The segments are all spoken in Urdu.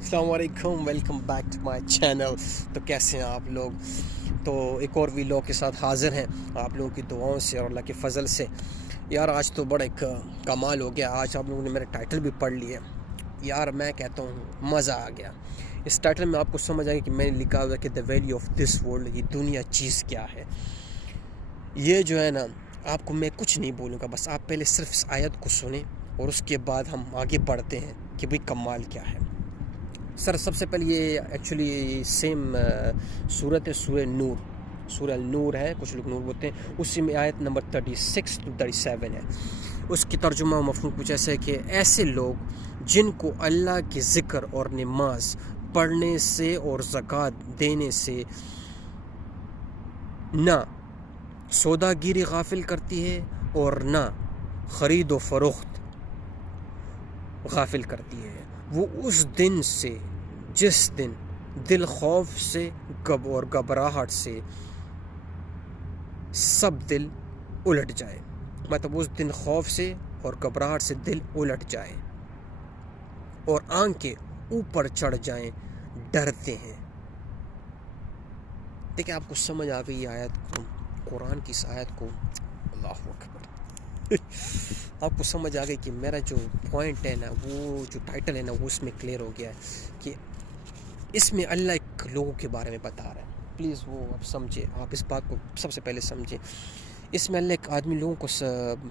السلام علیکم، welcome back to my channel. تو کیسے ہیں آپ لوگ؟ تو ایک اور ویلوگ کے ساتھ حاضر ہیں آپ لوگوں کی دعاؤں سے اور اللہ کے فضل سے۔ یار آج تو بڑا ایک کمال ہو گیا، آج آپ لوگوں نے میرے ٹائٹل بھی پڑھ لیے۔ یار میں کہتا ہوں مزہ آ گیا۔ اس ٹائٹل میں آپ کو سمجھ آئے گا کہ میں نے لکھا ہوا ہے کہ the value of this world, یہ دنیا چیز کیا ہے۔ یہ جو ہے نا، آپ کو میں کچھ نہیں بولوں گا، بس آپ پہلے صرف اس آیت کو سنیں اور اس کے بعد ہم آگے بڑھتے ہیں کہ بھئی کمال کیا ہے۔ سب سے پہلے یہ ایکچولی سیم صورت ہے، سورہ النور ہے، کچھ لوگ نور بولتے ہیں، اسی میں آیت نمبر 36 to 37 ہے۔ اس کی ترجمہ و مفہوم کچھ ایسا ہے کہ ایسے لوگ جن کو اللہ کے ذکر اور نماز پڑھنے سے اور زکوٰۃ دینے سے نہ سوداگیری غافل کرتی ہے اور نہ خرید و فروخت غافل کرتی ہے، وہ اس دن سے جس دن دل خوف سے اور گھبراہٹ سے سب دل الٹ جائے، مطلب اس دن خوف سے اور گھبراہٹ سے دل الٹ جائے اور آنکھیں اوپر چڑھ جائیں، ڈرتے ہیں۔ دیکھیں آپ کو سمجھ آ گئی آیت کو، قرآن کی اس آیت کو، اللہ اکبر آپ کو سمجھ آ گئی کہ میرا جو پوائنٹ ہے نا، وہ جو ٹائٹل ہے نا، وہ اس میں کلیئر ہو گیا ہے کہ اس میں اللہ ایک لوگوں کے بارے میں بتا رہا ہے۔ پلیز وہ آپ سمجھیں، آپ اس بات کو سب سے پہلے سمجھیں۔ اس میں اللہ ایک آدمی لوگوں کو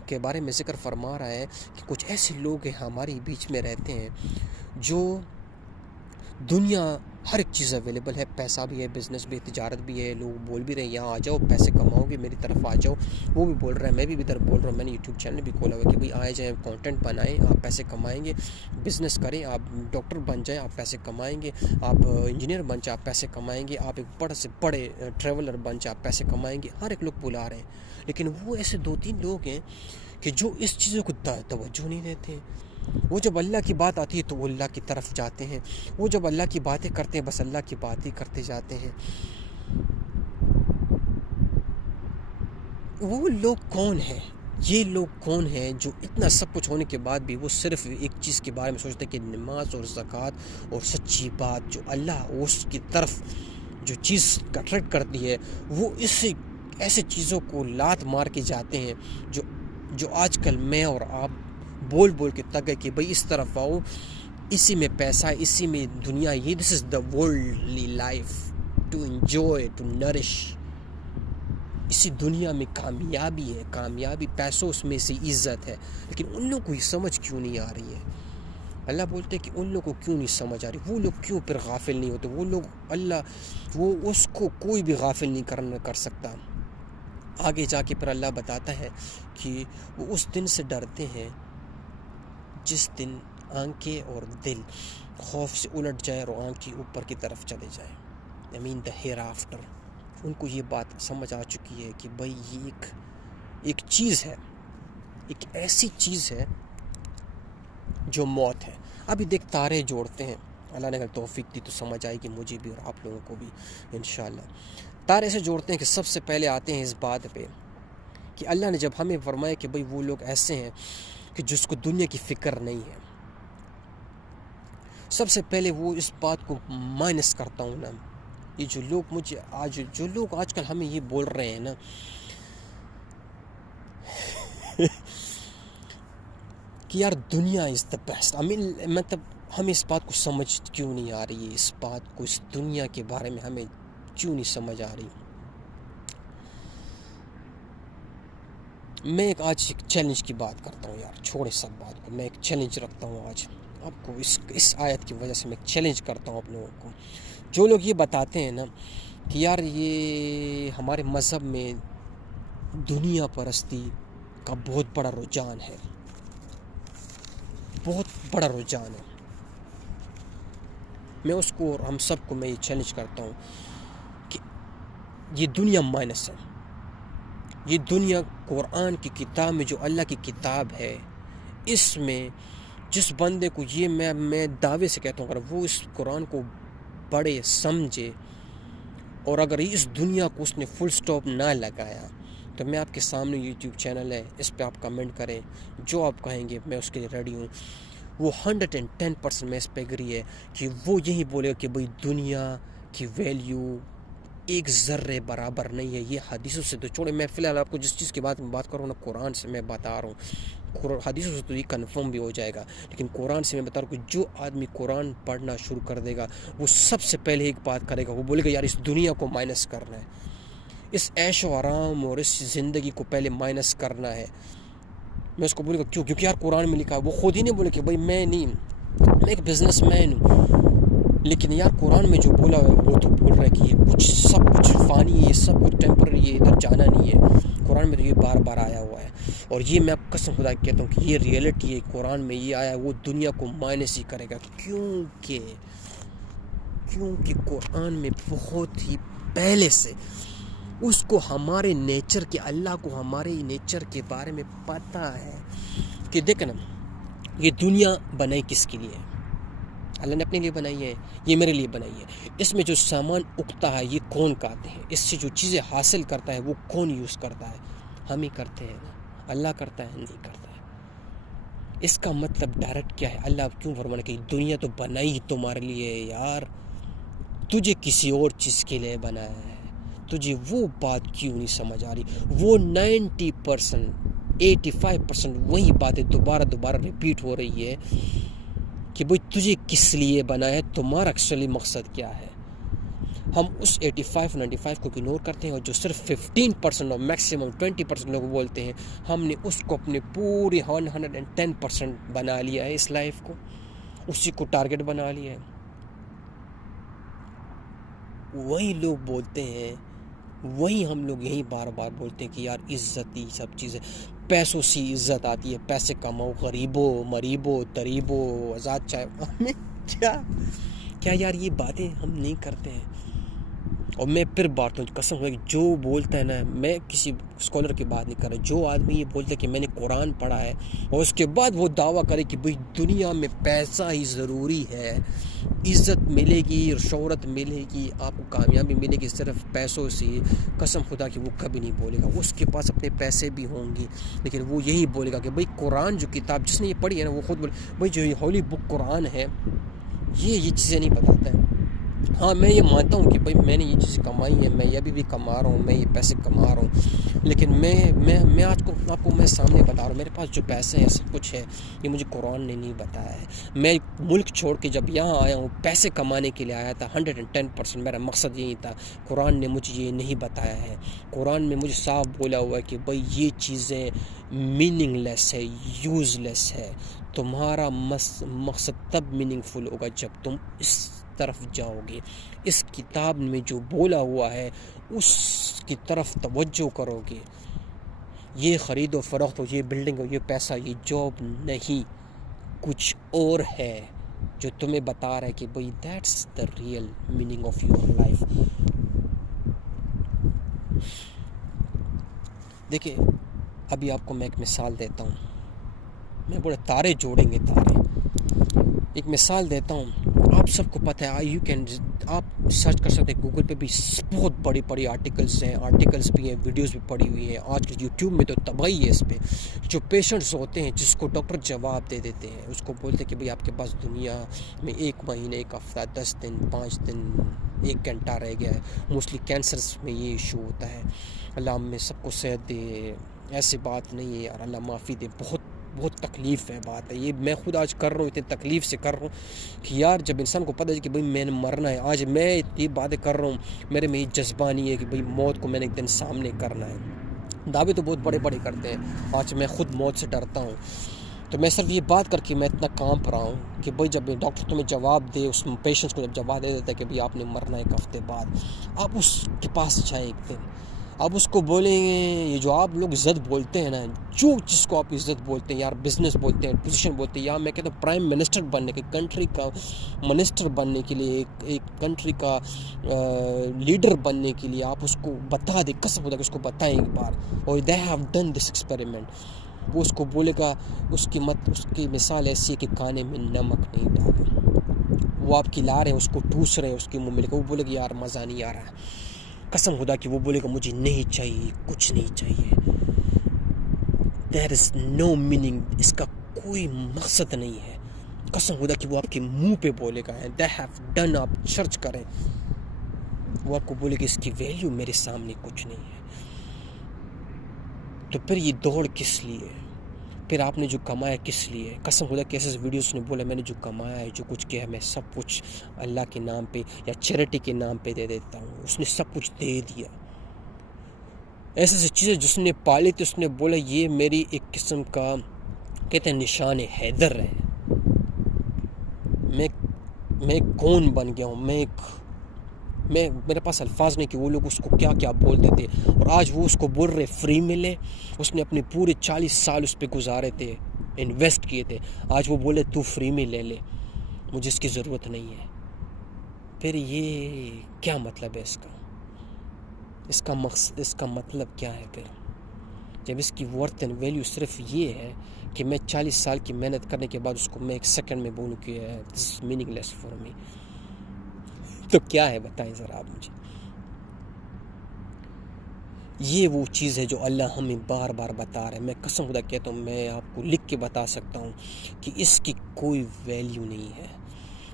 کے بارے میں ذکر فرما رہا ہے کہ کچھ ایسے لوگ ہیں ہمارے بیچ میں رہتے ہیں جو دنیا ہر ایک چیز اویلیبل ہے، پیسہ بھی ہے، بزنس بھی ہے، تجارت بھی ہے، لوگ بول بھی رہے ہیں یہاں آ جاؤ پیسے کماؤ گے، میری طرف آ جاؤ، وہ بھی بول رہا ہے، میں بھی ادھر بول رہا ہوں، میں نے یوٹیوب چینل بھی کھولا ہوا ہے کہ بھائی آئے جائیں، کانٹینٹ بنائیں، آپ پیسے کمائیں گے، بزنس کریں، آپ ڈاکٹر بن جائیں، آپ پیسے کمائیں گے، آپ انجینئر بن جائیں، آپ پیسے کمائیں گے، آپ ایک بڑے سے بڑے ٹریولر بن جائیں، آپ پیسے کمائیں گے، ہر ایک لوگ بلا رہے ہیں۔ لیکن وہ ایسے 2-3 لوگ ہیں کہ جو اس چیزوں کو توجہ نہیں دیتے ہیں۔ وہ جب اللہ کی بات آتی ہے تو وہ اللہ کی طرف جاتے ہیں، وہ جب اللہ کی باتیں کرتے ہیں بس اللہ کی بات ہی کرتے جاتے ہیں۔ وہ لوگ کون ہیں؟ یہ لوگ کون ہیں جو اتنا سب کچھ ہونے کے بعد بھی وہ صرف ایک چیز کے بارے میں سوچتے ہیں کہ نماز اور زکوٰۃ اور سچی بات جو اللہ اس کی طرف جو چیز اٹریکٹ کرتی ہے، وہ ایسے چیزوں کو لات مار کے جاتے ہیں جو آج کل میں اور آپ بول کے تک گئے کہ بھئی اس طرف آؤ، اسی میں پیسہ، اسی میں دنیا، یہ this is the worldly life, to enjoy, to nourish. اسی دنیا میں کامیابی پیسوں، اس میں سے عزت ہے، لیکن ان لوگوں کو یہ سمجھ کیوں نہیں آ رہی ہے؟ اللہ بولتے ہیں کہ ان لوگوں کو کیوں نہیں سمجھ آ رہی، وہ لوگ کیوں پھر غافل نہیں ہوتے؟ وہ لوگ وہ اس کو کوئی بھی غافل نہیں کر سکتا۔ آگے جا کے پھر اللہ بتاتا ہے کہ وہ اس دن سے ڈرتے ہیں جس دن آنکھیں اور دل خوف سے الٹ جائے اور آنکھیں اوپر کی طرف چلے جائیں، I mean the hereafter۔ ان کو یہ بات سمجھ آ چکی ہے کہ بھئی یہ ایک چیز ہے، ایک ایسی چیز ہے جو موت ہے۔ ابھی دیکھ تارے جوڑتے ہیں، اللہ نے اگر توفیق دی تو سمجھ آئے گی مجھے بھی اور آپ لوگوں کو بھی انشاءاللہ۔ تارے ایسے جوڑتے ہیں کہ سب سے پہلے آتے ہیں اس بات پہ کہ اللہ نے جب ہمیں فرمایا کہ بھئی وہ لوگ ایسے ہیں کہ جس کو دنیا کی فکر نہیں ہے، سب سے پہلے وہ اس بات کو مائنس کرتا ہوں نا، یہ جو لوگ آج کل ہمیں یہ بول رہے ہیں نا کہ یار دنیا از دا بیسٹ، مطلب ہمیں اس بات کو سمجھ کیوں نہیں آ رہی ہے، اس بات کو، اس دنیا کے بارے میں ہمیں کیوں نہیں سمجھ آ رہی؟ میں آج ایک چیلنج کی بات کرتا ہوں یار، چھوڑے سب بات کو، میں ایک چیلنج رکھتا ہوں آج آپ کو، اس آیت کی وجہ سے میں ایک چیلنج کرتا ہوں آپ لوگوں کو۔ جو لوگ یہ بتاتے ہیں نا کہ یار یہ ہمارے مذہب میں دنیا پرستی کا بہت بڑا رجحان ہے، بہت بڑا رجحان ہے، میں اس کو اور ہم سب کو میں یہ چیلنج کرتا ہوں کہ یہ دنیا مائنس ہے، یہ دنیا قرآن کی کتاب میں جو اللہ کی کتاب ہے، اس میں جس بندے کو یہ میں دعوے سے کہتا ہوں اگر وہ اس قرآن کو پڑھے سمجھے اور اگر اس دنیا کو اس نے فل سٹاپ نہ لگایا تو میں آپ کے سامنے یوٹیوب چینل ہے، اس پہ آپ کمنٹ کریں، جو آپ کہیں گے میں اس کے لیے ریڈی ہوں۔ وہ 110% میں اس پہ اگری ہے کہ وہ یہی بولے گا کہ بھئی دنیا کی ویلیو ایک ذرے برابر نہیں ہے. یہ حدیثوں سے تو چھوڑے، میں فی الحال آپ کو جس چیز کی بات کروں نا، قرآن سے میں بتا رہا ہوں. حدیثوں سے تو یہ کنفرم بھی ہو جائے گا، لیکن قرآن سے میں بتا رہا ہوں کہ جو آدمی قرآن پڑھنا شروع کر دے گا وہ سب سے پہلے ایک بات کرے گا، وہ بولے گا یار اس دنیا کو مائنس کرنا ہے، اس عیش و آرام اور اس زندگی کو پہلے مائنس کرنا ہے. میں اس کو بولے گا کیوں؟ کیونکہ یار قرآن میں لکھا ہے. وہ خود ہی نہیں بولے کہ بھائی میں ایک بزنس مین ہوں، لیکن یار قرآن میں جو بولا ہے وہ تو بول رہا ہے کہ یہ سب کچھ فانی ہے، یہ سب کچھ ٹیمپرری ہے، ادھر جانا نہیں ہے. قرآن میں تو یہ بار بار آیا ہوا ہے، اور یہ میں قسم خدا کہتا ہوں کہ یہ ریئلٹی ہے. قرآن میں یہ آیا ہے، وہ دنیا کو مائنس ہی کرے گا، کیونکہ قرآن میں بہت ہی پہلے سے اس کو ہمارے نیچر کے، اللہ کو ہمارے نیچر کے بارے میں پتہ ہے کہ دیکھ نا، یہ دنیا بنائی کس کے لیے؟ اللہ نے اپنے لیے بنائی ہے، یہ میرے لیے بنائی ہے. اس میں جو سامان اگتا ہے یہ کون کاتے ہیں؟ اس سے جو چیزیں حاصل کرتا ہے وہ کون یوز کرتا ہے؟ ہم ہی کرتے ہیں نا. اللہ کرتا ہے؟ نہیں کرتا ہے. اس کا مطلب ڈائریکٹ کیا ہے؟ اللہ کیوں فرمانا کہ دنیا تو بنائی ہی تمہارے لیے ہے یار، تجھے کسی اور چیز کے لیے بنایا ہے. تجھے وہ بات کیوں نہیں سمجھ آ رہی؟ وہ 90% 85% وہی باتیں دوبارہ ریپیٹ ہو رہی ہے کہ بھئی تجھے کس لیے بنایا ہے، تمہارا ایکچولی مقصد کیا ہے. ہم اس 85-95 کو اگنور کرتے ہیں، اور جو صرف 15% اور میکسیمم 20% لوگ بولتے ہیں، ہم نے اس کو اپنے پوری 110% بنا لیا ہے. اس لائف کو اسی کو ٹارگٹ بنا لیا ہے. وہی لوگ بولتے ہیں، وہی ہم لوگ یہی بار بار بولتے ہیں کہ یار عزت ہی سب چیزیں، پیسوں سے عزت آتی ہے، پیسے کماؤ، غریبو مریبو تریبو آزاد چاہے کیا یار یہ باتیں ہم نہیں کرتے ہیں. اور میں پھر بات ہوں قسم ہے، جو بولتا ہے نا، میں کسی اسکالر کی بات نہیں کر رہا، جو آدمی یہ بولتا ہے کہ میں نے قرآن پڑھا ہے اور اس کے بعد وہ دعویٰ کرے کہ بھئی دنیا میں پیسہ ہی ضروری ہے، عزت ملے گی، شہرت ملے گی، آپ کو کامیابی ملے گی صرف پیسوں سے، قسم خدا کہ وہ کبھی نہیں بولے گا. اس کے پاس اپنے پیسے بھی ہوں گی، لیکن وہ یہی بولے گا کہ بھئی قرآن جو کتاب جس نے یہ پڑھی ہے نا، وہ خود بولے بھئی جو یہ ہولی بک قرآن ہے یہ چیزیں نہیں بتاتا ہے. ہاں میں یہ مانتا ہوں کہ بھئی میں نے یہ چیزیں کمائی ہیں، میں یہ ابھی بھی کما رہا ہوں، میں یہ پیسے کما رہا ہوں، لیکن میں آج کو آپ کو میں سامنے بتا رہا ہوں، میرے پاس جو پیسے ہیں سب کچھ ہے، یہ مجھے قرآن نے نہیں بتایا ہے. میں ملک چھوڑ کے جب یہاں آیا ہوں پیسے کمانے کے لیے آیا تھا، 110% میرا مقصد یہی تھا. قرآن نے مجھے یہ نہیں بتایا ہے. قرآن میں مجھے صاف بولا ہوا ہے کہ بھئی یہ چیزیں میننگ لیس ہے، یوز لیس ہے. تمہارا مقصد تب میننگ فل ہوگا جب تم اس طرف جاؤ گے. اس کتاب میں جو بولا ہوا ہے اس کی طرف توجہ کرو گے. یہ خرید و فروخت ہو، یہ بلڈنگ ہو، یہ پیسہ، یہ جاب نہیں، کچھ اور ہے جو تمہیں بتا رہا ہے کہ بھئی that's the real meaning of your life. دیکھیں ابھی آپ کو میں ایک مثال دیتا ہوں، میں بولے تارے جوڑیں گے تارے. ایک مثال دیتا ہوں، آپ سب کو پتہ ہے، آپ سرچ کر سکتے ہیں گوگل پہ بھی، بہت بڑی آرٹیکلز بھی ہیں، ویڈیوز بھی پڑی ہوئی ہیں. آج کل یوٹیوب میں تو تباہی ہے اس پہ. جو پیشنٹس ہوتے ہیں جس کو ڈاکٹر جواب دے دیتے ہیں، اس کو بولتے ہیں کہ بھئی آپ کے پاس دنیا میں 1 مہینے، 1 ہفتہ، 10 دن، 5 دن، 1 گھنٹہ رہ گیا ہے. موسٹلی کینسرز میں یہ ایشو ہوتا ہے. اللہ ہم میں سب کو صحت دے. ایسی بات نہیں ہے یار، اللہ معافی دے. بہت تکلیف ہے بات ہے یہ، میں خود آج کر رہا ہوں، اتنی تکلیف سے کر رہا ہوں کہ یار جب انسان کو پتہ ہے کہ بھئی میں نے مرنا ہے، آج میں اتنی باتیں کر رہا ہوں، میرے میں یہ جذبہ نہیں ہے کہ بھئی موت کو میں نے ایک دن سامنے کرنا ہے. دعوے تو بہت بڑے کرتے ہیں، آج میں خود موت سے ڈرتا ہوں. تو میں صرف یہ بات کر کے میں اتنا کانپ رہا ہوں کہ بھئی جب ڈاکٹر تمہیں جواب دے، اس پیشنٹس کو جب جواب دے دیتا ہے کہ بھئی آپ نے مرنا ہے 1 ہفتے بعد، آپ اس کے پاس جائیں ایک دن، آپ اس کو بولیں گے، یہ جو آپ لوگ عزت بولتے ہیں نا، جو جس کو آپ عزت بولتے ہیں یار، بزنس بولتے ہیں، پوزیشن بولتے ہیں، یا میں کہتا ہوں پرائم منسٹر بننے کے، کنٹری کا منسٹر بننے کے لیے، ایک کنٹری کا لیڈر بننے کے لیے آپ اس کو بتا دیں، قسم خدا کہ اس کو بتائیں ایک بار، اور they have done this experiment. وہ اس کو بولے گا، اس کی مثال ایسی ہے کہ کھانے میں نمک نہیں ڈالے. وہ آپ کھلا رہے ہیں، اس کو ٹوس رہے ہیں، اس کے منہ میں لے کے، وہ بولے گا یار مزہ نہیں آ رہا ہے. قسم خدا کہ وہ بولے گا مجھے نہیں چاہیے، کچھ نہیں چاہیے. دیر از نو میننگ، اس کا کوئی مقصد نہیں ہے. قسم خدا کہ وہ آپ کے منہ پہ بولے گا دے ہیو ڈن. آپ سرچ کریں, وہ آپ کو بولے کہ اس کی ویلیو میرے سامنے کچھ نہیں ہے. تو پھر یہ دوڑ کس لیے؟ پھر آپ نے جو کمایا کس لیے؟ قسم خدا کہ ایسے ویڈیوز نے بولا میں نے جو کمایا ہے, جو کچھ کیا ہے, میں سب کچھ اللہ کے نام پہ یا چیریٹی کے نام پہ دے دیتا ہوں. اس نے سب کچھ دے دیا. ایسے ایسی چیزیں جس نے پالی تھی, اس نے بولا یہ میری ایک قسم کا کہتے ہیں نشان حیدر ہے. میں کون بن گیا ہوں. میرے پاس الفاظ نہیں کہ وہ لوگ اس کو کیا کیا بولتے تھے, اور آج وہ اس کو بول رہے فری ملے. اس نے اپنے پورے 40 سال اس پہ گزارے تھے, انویسٹ کیے تھے. آج وہ بولے تو فری میں لے لے, مجھے اس کی ضرورت نہیں ہے. پھر یہ کیا مطلب ہے اس کا مقصد, اس کا مطلب کیا ہے؟ پھر جب اس کی ورتھ اینڈ ویلیو صرف یہ ہے کہ میں 40 سال کی محنت کرنے کے بعد اس کو میں ایک سیکنڈ میں بولوں کہ دس is meaning less for me, تو کیا ہے بتائیں ذرا آپ مجھے. یہ وہ چیز ہے جو اللہ ہمیں بار بار بتا رہا ہے. میں قسم خدا کہتا ہوں, میں آپ کو لکھ کے بتا سکتا ہوں کہ اس کی کوئی ویلیو نہیں ہے.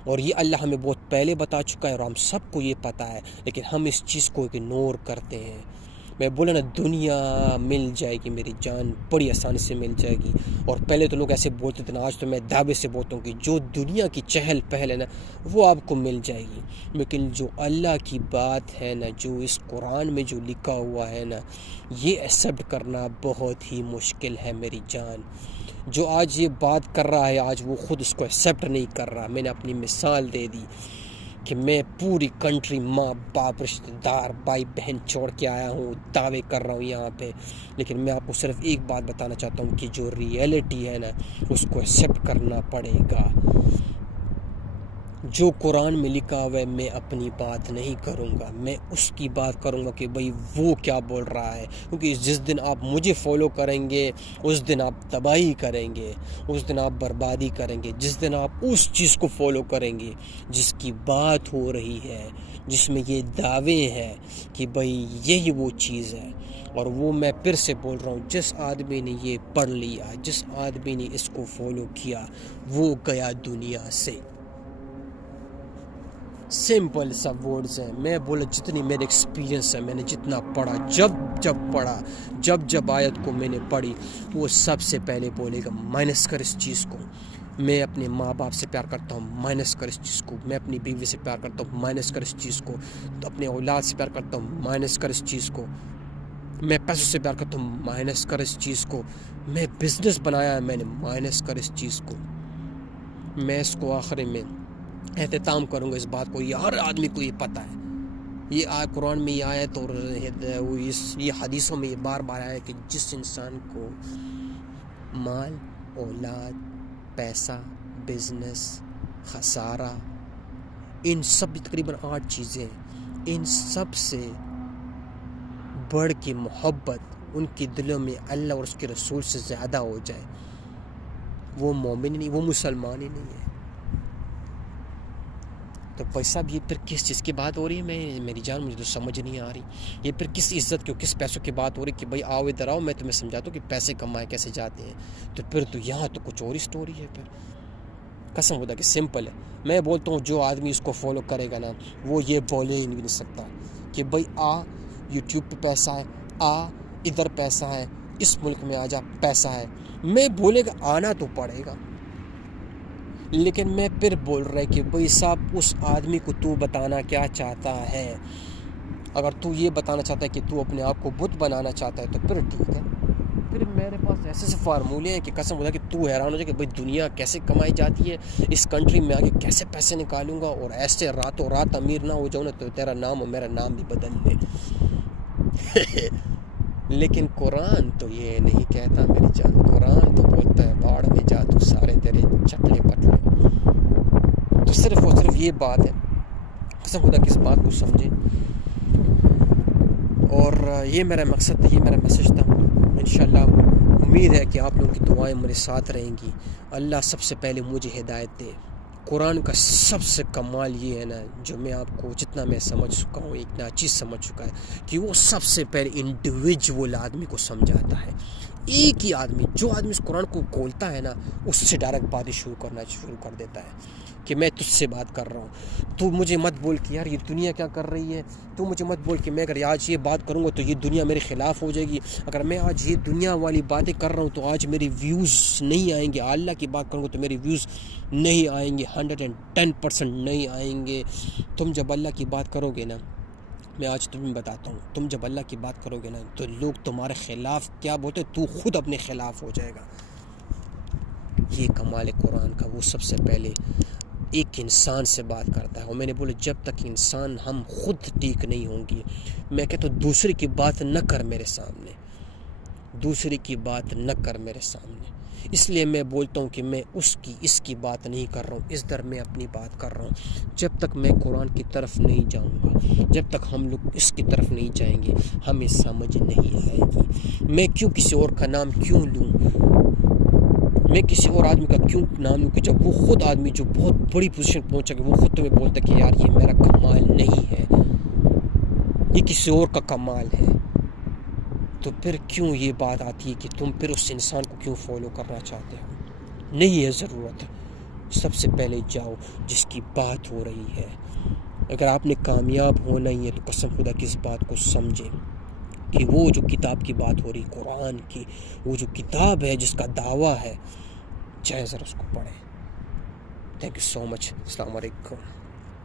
اور یہ اللہ ہمیں بہت پہلے بتا چکا ہے, اور ہم سب کو یہ پتہ ہے, لیکن ہم اس چیز کو اگنور کرتے ہیں. میں بولا نا دنیا مل جائے گی, میری جان بڑی آسانی سے مل جائے گی. اور پہلے تو لوگ ایسے بولتے تھے نا, آج تو میں دعوے سے بولتا ہوں کہ جو دنیا کی چہل پہل ہے نا وہ آپ کو مل جائے گی. لیکن جو اللہ کی بات ہے نا, جو اس قرآن میں جو لکھا ہوا ہے نا, یہ ایکسیپٹ کرنا بہت ہی مشکل ہے میری جان. جو آج یہ بات کر رہا ہے, آج وہ خود اس کو ایکسیپٹ نہیں کر رہا. میں نے اپنی مثال دے دی کہ میں پوری کنٹری, ماں باپ, رشتہ دار, بھائی بہن چھوڑ کے آیا ہوں, دعوے کر رہا ہوں یہاں پہ. لیکن میں آپ کو صرف ایک بات بتانا چاہتا ہوں کہ جو ریئلٹی ہے نا اس کو ایکسیپٹ کرنا پڑے گا. جو قرآن میں لکھا ہوا ہے میں اپنی بات نہیں کروں گا, میں اس کی بات کروں گا کہ بھئی وہ کیا بول رہا ہے. کیونکہ جس دن آپ مجھے فالو کریں گے اس دن آپ تباہی کریں گے, اس دن آپ بربادی کریں گے. جس دن آپ اس چیز کو فالو کریں گے جس کی بات ہو رہی ہے, جس میں یہ دعوے ہیں کہ بھئی یہی وہ چیز ہے. اور وہ میں پھر سے بول رہا ہوں, جس آدمی نے یہ پڑھ لیا, جس آدمی نے اس کو فالو کیا, وہ گیا دنیا سے. سمپل سا ورڈز ہیں. میں بولا جتنی میرے ایکسپیرینس ہے, میں نے جتنا پڑھا, جب پڑھا, جب آیت کو میں نے پڑھی, وہ سب سے پہلے بولے گا مائنس کر اس چیز کو. میں اپنے ماں باپ سے پیار کرتا ہوں, مائنس کر اس چیز کو. میں اپنی بیوی سے پیار کرتا ہوں, مائنس کر اس چیز کو. تو اپنے اولاد سے پیار کرتا ہوں, مائنس کر اس چیز کو. میں پیسوں سے پیار کرتا ہوں, مائنس کر اس چیز کو. میں بزنس بنایا ہے میں نے, مائنس کر اس چیز کو. میں اس کو آخر میں اہتمام کروں گا اس بات کو, یہ ہر آدمی کو یہ پتہ ہے. یہ قرآن میں یہ آیت اور یہ حدیثوں میں یہ بار بار آیا ہے کہ جس انسان کو مال, اولاد, پیسہ, بزنس, خسارہ, ان سب تقریباً 8 چیزیں, ان سب سے بڑھ کے محبت ان کے دلوں میں اللہ اور اس کے رسول سے زیادہ ہو جائے, وہ مومن نہیں, وہ مسلمان ہی نہیں ہے. تو بھائی صاحب یہ پھر کس چیز کی بات ہو رہی ہے؟ میری جان مجھے تو سمجھ نہیں آ رہی. یہ پھر کس عزت کی, کس پیسوں کی بات ہو رہی کہ بھائی آؤ ادھر آؤ, میں تمہیں سمجھاتا ہوں کہ پیسے کمائے کیسے جاتے ہیں. تو پھر تو یہاں تو کچھ اور ہی سٹوری ہے. پھر قسم خدا کہ سمپل ہے. میں بولتا ہوں جو آدمی اس کو فالو کرے گا نا, وہ یہ بولے ہی نہیں سکتا کہ بھائی یوٹیوب پہ پیسہ ہے, ادھر پیسہ ہے, اس ملک میں آ جا پیسہ ہے. میں بولے گا آنا تو پڑے گا, لیکن میں پھر بول رہا ہے کہ بھائی صاحب اس آدمی کو تو بتانا کیا چاہتا ہے. اگر تو یہ بتانا چاہتا ہے کہ تو اپنے آپ کو بت بنانا چاہتا ہے تو پھر ٹھیک ہے. پھر میرے پاس ایسے فارمولے ہیں کہ قسم خدا کہ تو حیران ہو جائے کہ بھائی دنیا کیسے کمائی جاتی ہے, اس کنٹری میں آگے کیسے پیسے نکالوں گا, اور ایسے راتوں رات امیر نہ ہو جاؤں نا تو تیرا نام اور میرا نام بھی بدل دے. لیکن قرآن تو یہ نہیں کہتا میری جان. قرآن تو بولتا ہے باڑ میں جا تو سارے تیرے چپلے پٹلے. تو صرف اور صرف یہ بات ہے, قسم خدا کہ اس بات کو سمجھیں. اور یہ میرا مقصد تھا, یہ میرا میسج تھا. انشاءاللہ امید ہے کہ آپ لوگوں کی دعائیں میرے ساتھ رہیں گی. اللہ سب سے پہلے مجھے ہدایت دے, قرآن کا سب سے کمال یہ ہے نا، جو میں آپ کو جتنا میں سمجھ چکا ہوں، ایک چیز سمجھ چکا ہے کہ وہ سب سے پہلے انڈیویجول آدمی کو سمجھاتا ہے. ایک ہی آدمی، جو آدمی اس قرآن کو کھولتا ہے نا، اس سے ڈائریکٹ باتیں شروع کر دیتا ہے کہ میں تجھ سے بات کر رہا ہوں. تو مجھے مت بول کہ یار یہ دنیا کیا کر رہی ہے، تو مجھے مت بول کہ میں اگر آج یہ بات کروں گا تو یہ دنیا میرے خلاف ہو جائے گی. اگر میں آج یہ دنیا والی باتیں کر رہا ہوں تو آج میری ویوز نہیں آئیں گے. اللہ کی بات کروں گا تو میری ویوز نہیں آئیں گے، 110% نہیں آئیں گے. تم جب اللہ کی بات کرو گے نا، میں آج تمہیں بتاتا ہوں، تم جب اللہ کی بات کرو گے نا تو لوگ تمہارے خلاف کیا بولتے، تو خود اپنے خلاف ہو جائے گا. یہ کمال قرآن کا، وہ سب سے پہلے ایک انسان سے بات کرتا ہے. اور میں نے بولا جب تک انسان ہم خود ٹھیک نہیں ہوں گی، میں کہتا ہوں دوسرے کی بات نہ کر میرے سامنے، دوسرے کی بات نہ کر میرے سامنے. اس لیے میں بولتا ہوں کہ میں اس کی بات نہیں کر رہا ہوں، اس در میں اپنی بات کر رہا ہوں. جب تک میں قرآن کی طرف نہیں جاؤں گا، جب تک ہم لوگ اس کی طرف نہیں جائیں گے، ہمیں سمجھ نہیں آئے گی. میں کیوں کسی اور کا نام کیوں لوں، میں کسی اور آدمی کا کیوں نام لوں کہ جب وہ خود آدمی جو بہت بڑی پوزیشن پہنچا کہ وہ خود تمہیں بولتا کہ یار یہ میرا کمال نہیں ہے، یہ کسی اور کا کمال ہے. تو پھر کیوں یہ بات آتی ہے کہ تم پھر اس انسان کو کیوں فالو کرنا چاہتے ہو؟ نہیں ہے ضرورت. سب سے پہلے جاؤ جس کی بات ہو رہی ہے. اگر آپ نے کامیاب ہونا ہی ہے تو قسم خدا کی اس بات کو سمجھیں کہ وہ جو کتاب کی بات ہو رہی قرآن کی، وہ جو کتاب ہے جس کا دعویٰ ہے، چاہے ذرا اس کو پڑھیں. تھینک یو سو مچ. السلام علیکم.